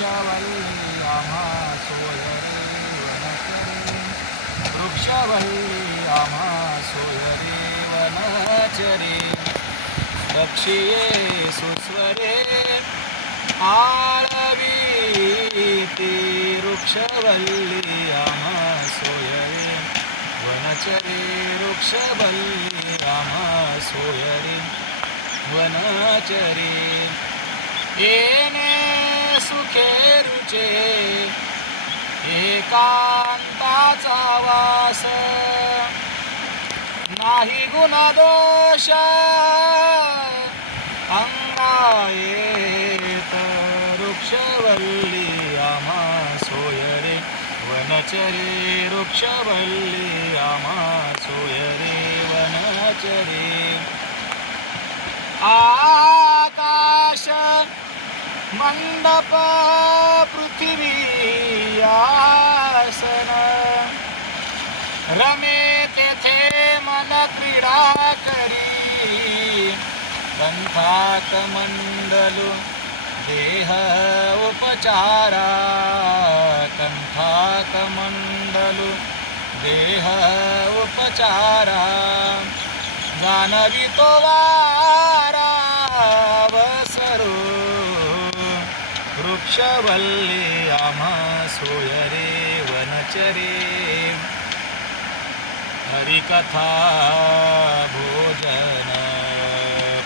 वृक्षवल्ली आम्हा सोयरे वनचरे वृक्षवल्ली आम्हा सोयरे वनचरे दक्षिये सुस्वरे आळवीती वृक्षवल्ली आम्हा सोयरे वनचरे वृक्षवल्ली आम्हा सोयरे वनचरे येणे सुखेरुचे एकांताचा वास नाही गुणदोष अंगायेत वृक्षवल्ली आम्हा सोयरे वनचरे वृक्षवल्ली आम्हा सोयरे वनचरे आकाश मंडप पृथ्वी आसन रमे तेथे मन क्रीडा करी कंठात मंडलू देह उपचारा कंठात मंडलू देह उपचारा जाणवितो वारा वसरू वृक्षवल्ली आम्हा सोयरे वनचरे हरिकथा भोजन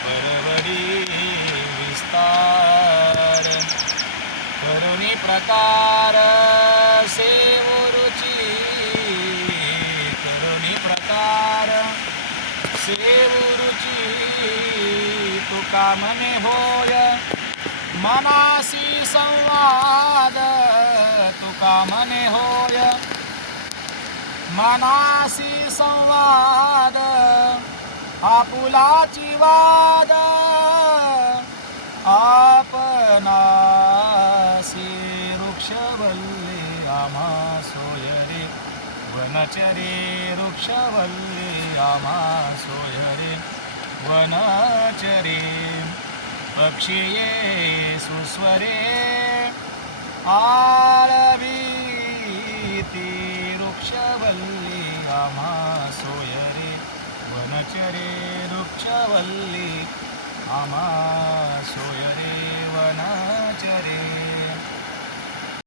परवडी विस्तार करुणी प्रकार सेवरुची करुणी प्रकार सेवरुची तुका मने होय मनासी संवाद तुका मने होय मनासी संवाद आपुलाची वाद आपणासी वृक्षवल्ली आम्हा सोयरे वनचरे वृक्षवल्ली आम्हा सोयरे वनचरे पक्षिये सुस्वरे आळवीती वृक्षवल्ली आम्हा सोयरे वनचरे वृक्षवल्ली आम्हा सोयरे वनचरे